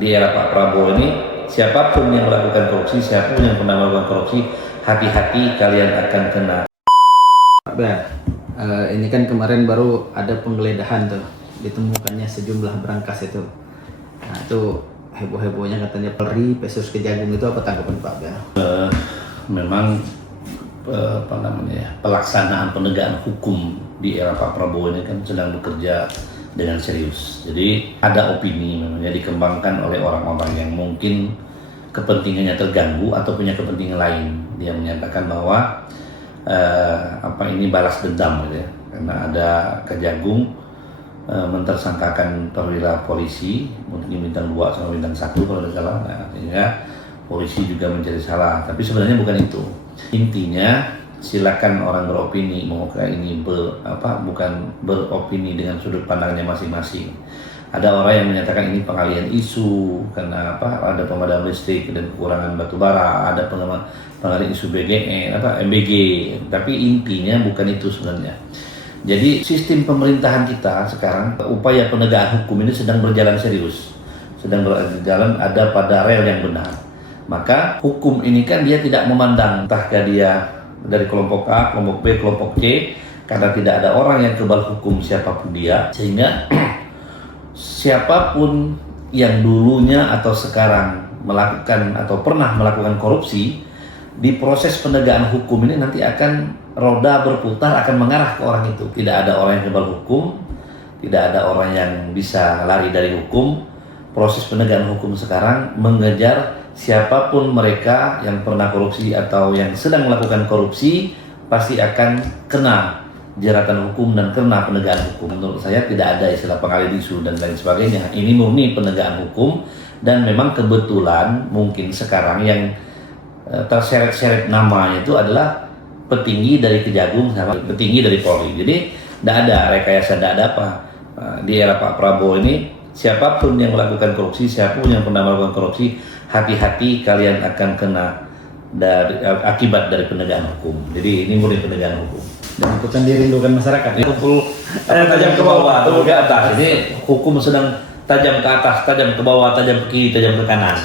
Di era Pak Prabowo ini, siapapun yang melakukan korupsi, siapapun yang pernah melakukan korupsi, hati-hati kalian akan kena. Ini kan kemarin baru ada penggeledahan tuh, ditemukannya sejumlah berangkas itu. Nah itu heboh-hebohnya katanya Polri pesus Kejagung, itu apa tanggapan Pak Bel? Memang pelaksanaan penegakan hukum di era Pak Prabowo ini kan sedang bekerja dengan serius. Jadi ada opini memangnya dikembangkan oleh orang-orang yang mungkin kepentingannya terganggu atau punya kepentingan lain. Dia menyatakan bahwa ini balas dendam gitu ya, karena ada Kejagung mentersangkakan perwira polisi mungkin bintang 2 sama bintang 1 kalau tidak salah. Nah, sehingga polisi juga menjadi salah, tapi sebenarnya bukan itu. Intinya silakan orang beropini, maukah ini bukan beropini dengan sudut pandangnya masing-masing. Ada orang yang menyatakan ini pengalihan isu karena ada pemadam listrik dan kekurangan batu bara, ada pengalihan isu MBG, tapi intinya bukan itu sebenarnya. Jadi sistem pemerintahan kita sekarang, upaya penegakan hukum ini sedang berjalan serius, sedang berjalan ada pada rel yang benar. Maka hukum ini kan dia tidak memandang entahkah dia dari kelompok A, kelompok B, kelompok C, karena tidak ada orang yang kebal hukum siapapun dia, sehingga siapapun yang dulunya atau sekarang melakukan atau pernah melakukan korupsi, di proses penegakan hukum ini nanti akan roda berputar, akan mengarah ke orang itu. Tidak ada orang yang kebal hukum, tidak ada orang yang bisa lari dari hukum. Proses penegakan hukum sekarang mengejar siapapun mereka yang pernah korupsi atau yang sedang melakukan korupsi, pasti akan kena jeratan hukum dan kena penegakan hukum. Menurut saya tidak ada istilah pengalihan isu dan lain sebagainya. Ini murni penegakan hukum, dan memang kebetulan mungkin sekarang yang terseret-seret namanya itu adalah petinggi dari Kejagung sama petinggi dari Polri. Jadi tidak ada rekayasa, tidak ada apa. Di era Pak Prabowo ini, siapapun yang melakukan korupsi, siapapun yang pernah melakukan korupsi, hati-hati kalian akan kena akibat dari penegakan hukum. Jadi ini murni penegakan hukum. Dan ikutan dirindukan masyarakat. Pukul tajam ke bawah atau ke atas. Ini hukum sedang tajam ke atas, tajam ke bawah, tajam ke kiri, tajam ke kanan.